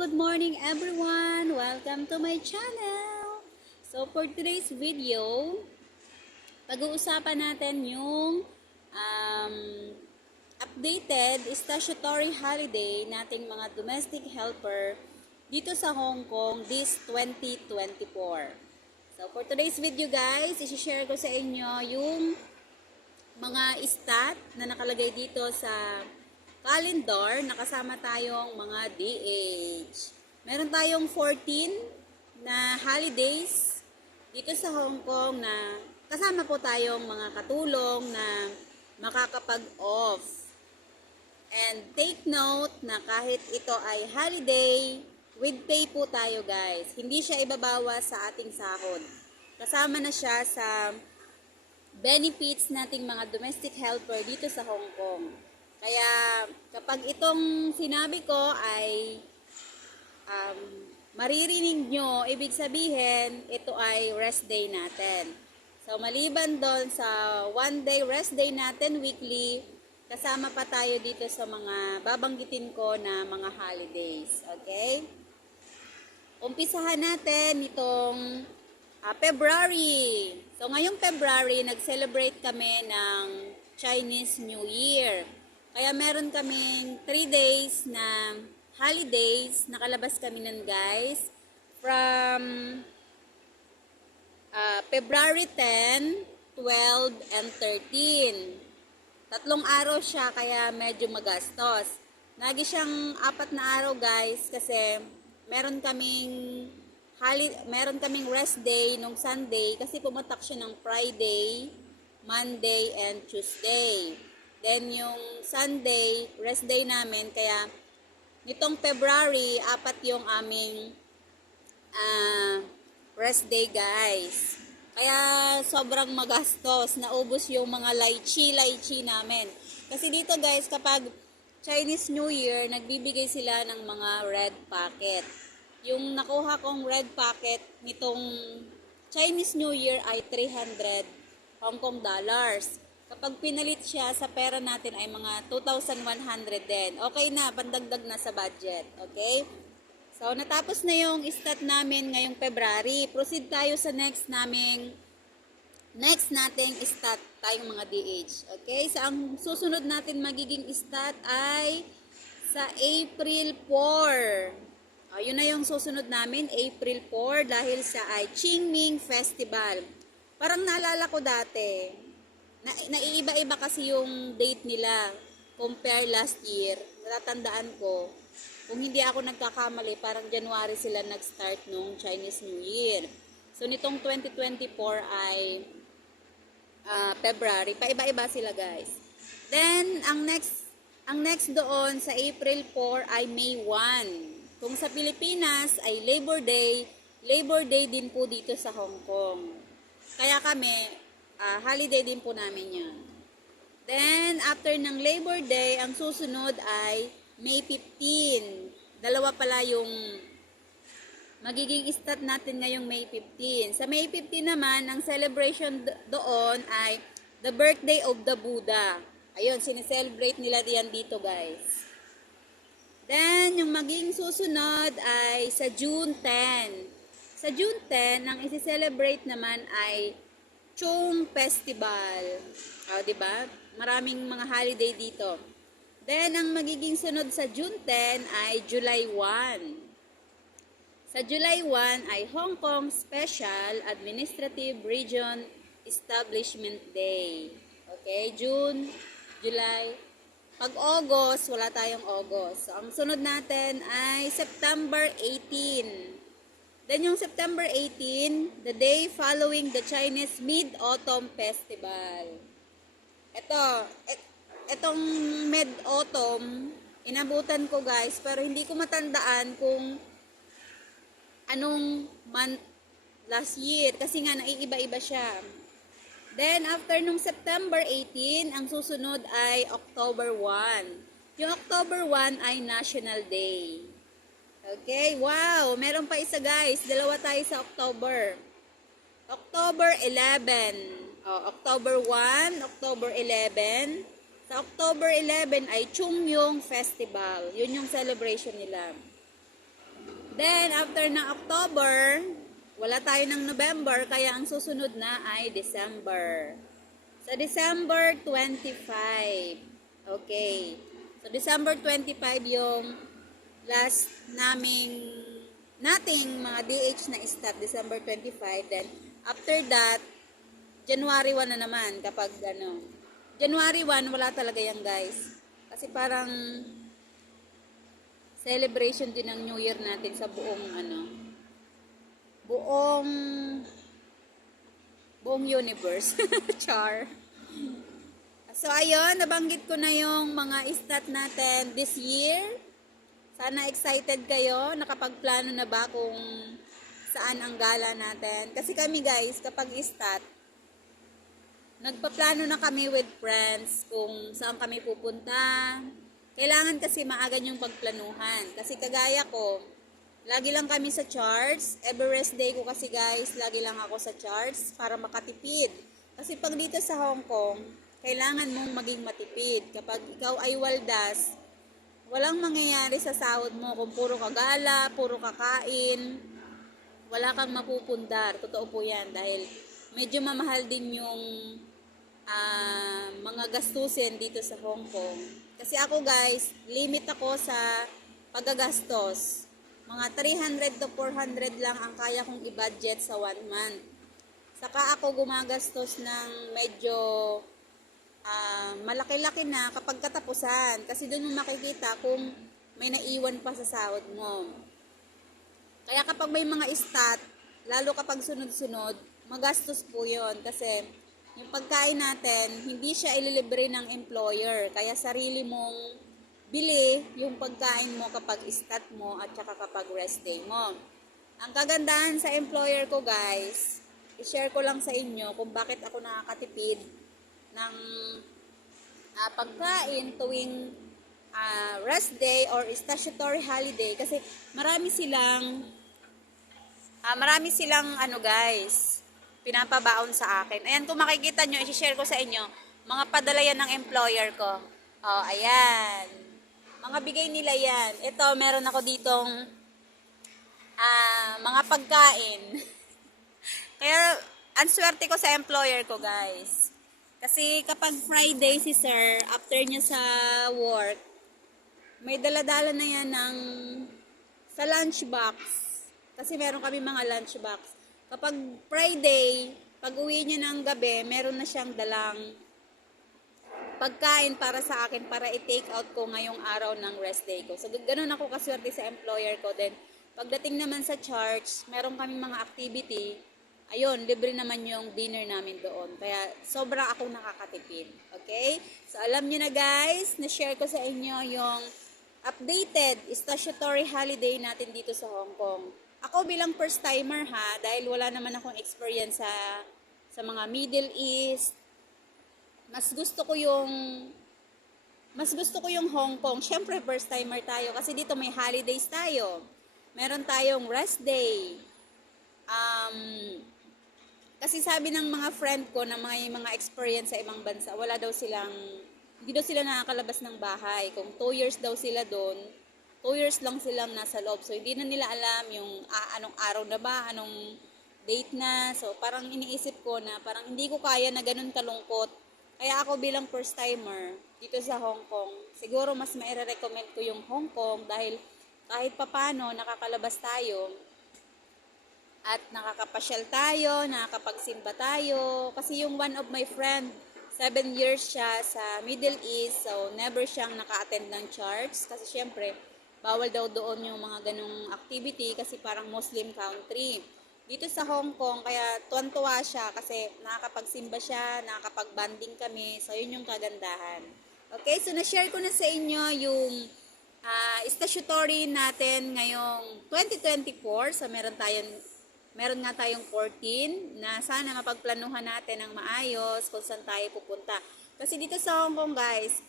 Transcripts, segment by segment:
good morning everyone! Welcome to my channel! So for today's video, pag-uusapan natin yung um, updated statutory holiday nating mga domestic helper dito sa Hong Kong this 2024. So for today's video guys, isi-share ko sa inyo yung mga stat na nakalagay dito sa calendar, nakasama tayong mga DH. Meron tayong 14 na holidays dito sa Hong Kong na kasama po tayong mga katulong na makakapag-off. And take note na kahit ito ay holiday, with pay po tayo guys. Hindi siya ibabawas sa ating sahod. Kasama na siya sa benefits nating mga domestic helper dito sa Hong Kong. Kaya kapag itong sinabi ko ay um, maririnig nyo, ibig sabihin ito ay rest day natin. So maliban doon sa one day rest day natin weekly, kasama pa tayo dito sa mga babanggitin ko na mga holidays. Okay? Umpisahan natin itong ah, February. So ngayong February, nag-celebrate kami ng Chinese New Year. Kaya meron kaming 3 days na holidays, nakalabas kami nun guys. From ah, February 10, 12, and 13. Tatlong araw siya kaya medyo magastos. Nagi siyang apat na araw guys kasi meron kaming holi- meron kaming rest day nung Sunday kasi pumatak siya ng Friday, Monday, and Tuesday. Then yung Sunday, rest day namin kaya nitong February, apat yung aming ah, rest day guys. Kaya sobrang magastos, naubos yung mga lychee-lychee namin. Kasi dito guys, kapag Chinese New Year, nagbibigay sila ng mga red packet. Yung nakuha kong red packet nitong Chinese New Year ay 300 Hong Kong dollars. Kapag pinalit siya sa pera natin ay mga 2,100 din. Okay na, pandagdag na sa budget. Okay? So, natapos na yung stat namin ngayong February. Proceed tayo sa next naming next nating stat tayong mga DH. Okay? So, ang susunod natin magiging stat ay sa April 4. Ah, yun na yung susunod namin, April 4, dahil sa ay Qingming Festival. Parang naalala ko dati, na, naiiba-iba kasi yung date nila compare last year. Natatandaan ko, kung hindi ako nagkakamali, parang January sila nag-start nung Chinese New Year. So, nitong 2024 ay ah, February. Paiba-iba sila, guys. Then, ang next ang next doon sa April 4 ay May 1. Kung sa Pilipinas ay Labor Day, Labor Day din po dito sa Hong Kong. Kaya kami, ah, holiday din po namin yan. Then, after ng Labor Day, ang susunod ay May 15. Dalawa pala yung magiging stat natin ngayong May 15. Sa May 15 naman, ang celebration do- doon ay the birthday of the Buddha. Ayun, sineselebrate nila diyan dito guys. Then, yung maging susunod ay sa June 10. Sa June 10, ang isi-celebrate naman ay Chung Festival. O, di ba? Maraming mga holiday dito. Then, ang magiging sunod sa June 10 ay July 1. Sa July 1 ay Hong Kong Special Administrative Region Establishment Day. Okay, June, July. Pag August, wala tayong August. So, ang sunod natin ay September 18. Then yung September 18, the day following the Chinese Mid-Autumn Festival. Ito, et, etong Mid-Autumn, inabutan ko guys, pero hindi ko matandaan kung anong month last year kasi nga naiiba-iba siya. Then after nung September 18, ang susunod ay October 1. Yung October 1 ay National Day. Okay, wow, meron pa isa guys. Dalawa tayo sa October. October 11. Oh, October 1, October 11. Sa October 11 ay Chungyong Festival. Yun yung celebration nila. Then, after ng October, wala tayo ng November, kaya ang susunod na ay December. Sa December 25. Okay. So, December 25 yung last naming nating mga DH na start December 25 then after that January 1 na naman kapag ano January 1 wala talaga yan guys. Kasi parang celebration din ng New Year natin sa buong ano buong buong universe. Char. So ayun nabanggit ko na yung mga stat natin this year sana excited kayo nakapagplano na ba kung saan ang gala natin kasi kami guys kapag stat nagpaplano na kami with friends kung saan kami pupunta kailangan kasi maagan yung pagplanuhan. Kasi kagaya ko, lagi lang kami sa charts. Every rest day ko kasi guys, lagi lang ako sa charts para makatipid. Kasi pag dito sa Hong Kong, kailangan mong maging matipid. Kapag ikaw ay waldas, walang mangyayari sa sahod mo kung puro kagala, puro kakain, wala kang mapupundar. Totoo po yan dahil medyo mamahal din yung ah, mga gastusin dito sa Hong Kong. Kasi ako guys, limit ako sa paggagastos. Mga 300 to 400 lang ang kaya kong i-budget sa one month. Saka ako gumagastos ng medyo ah, malaki-laki na kapag katapusan. Kasi doon mo makikita kung may naiwan pa sa sahod mo. Kaya kapag may mga stat, lalo kapag sunod-sunod, magastos po yon Kasi yung pagkain natin, hindi siya ililibre ng employer. Kaya sarili mong bili yung pagkain mo kapag stat mo at saka kapag rest day mo. Ang kagandahan sa employer ko guys, i-share ko lang sa inyo kung bakit ako nakakatipid ng ah, pagkain tuwing ah, rest day or statutory holiday kasi marami silang ah, marami silang ano guys pinapabaon sa akin. Ayan, kung makikita nyo, i-share ko sa inyo, mga padala yan ng employer ko. Oh, ayan. Mga bigay nila yan. Ito, meron ako ditong ah, mga pagkain. Kaya, ang ko sa employer ko, guys. Kasi kapag Friday si sir, after niya sa work, may daladala na yan ng sa lunchbox. Kasi meron kami mga lunchbox. Kapag Friday, pag uwi niya ng gabi, meron na siyang dalang pagkain para sa akin para i-take out ko ngayong araw ng rest day ko. So, ganun ako kaswerte sa employer ko. Then, pagdating naman sa church, meron kami mga activity. Ayun, libre naman yung dinner namin doon. Kaya, sobra akong nakakatipid. Okay? So, alam niyo na guys, na-share ko sa inyo yung updated statutory holiday natin dito sa Hong Kong. Ako bilang first timer ha, dahil wala naman akong experience sa sa mga Middle East. Mas gusto ko yung mas gusto ko yung Hong Kong. Syempre first timer tayo kasi dito may holidays tayo. Meron tayong rest day. Um, kasi sabi ng mga friend ko na may mga experience sa ibang bansa, wala daw silang, hindi daw sila nakakalabas ng bahay. Kung 2 years daw sila doon, 2 years lang silang nasa loob. So, hindi na nila alam yung ah, anong araw na ba, anong date na. So, parang iniisip ko na parang hindi ko kaya na ganun kalungkot. Kaya ako bilang first timer dito sa Hong Kong, siguro mas maire-recommend ko yung Hong Kong dahil kahit papano nakakalabas tayo at nakakapasyal tayo, nakakapagsimba tayo. Kasi yung one of my friend, seven years siya sa Middle East, so never siyang naka-attend ng church. Kasi syempre, bawal daw doon yung mga ganong activity kasi parang Muslim country. Dito sa Hong Kong, kaya tuwan-tuwa siya kasi nakakapagsimba siya, nakakapag-banding kami. So, yun yung kagandahan. Okay, so na-share ko na sa inyo yung ah, statutory natin ngayong 2024. So, meron tayong meron nga tayong 14 na sana mapagplanuhan natin ng maayos kung saan tayo pupunta. Kasi dito sa Hong Kong, guys,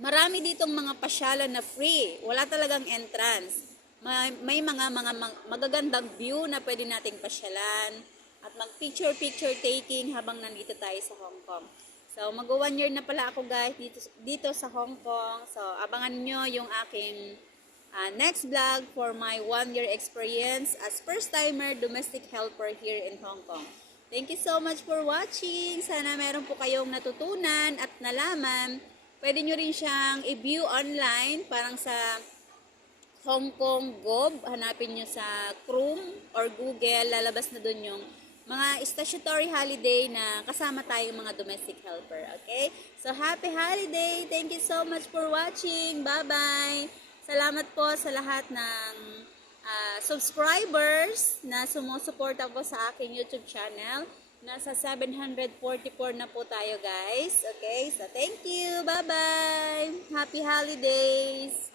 marami ditong mga pasyalan na free. Wala talagang entrance. May, may mga, mga magagandang view na pwede nating pasyalan at mag picture picture taking habang nandito tayo sa Hong Kong. So, mag one year na pala ako guys dito, dito sa Hong Kong. So, abangan nyo yung aking uh, next vlog for my one year experience as first timer domestic helper here in Hong Kong. Thank you so much for watching. Sana meron po kayong natutunan at nalaman. Pwede nyo rin siyang i-view online parang sa Hong Kong Gov. Hanapin nyo sa Chrome or Google. Lalabas na dun yung mga statutory holiday na kasama tayong mga domestic helper. Okay? So, happy holiday! Thank you so much for watching. Bye-bye! Salamat po sa lahat ng ah, subscribers na sumusuporta po sa aking YouTube channel. Nasa 744 na po tayo guys. Okay? So, thank you! Bye-bye! Happy holidays!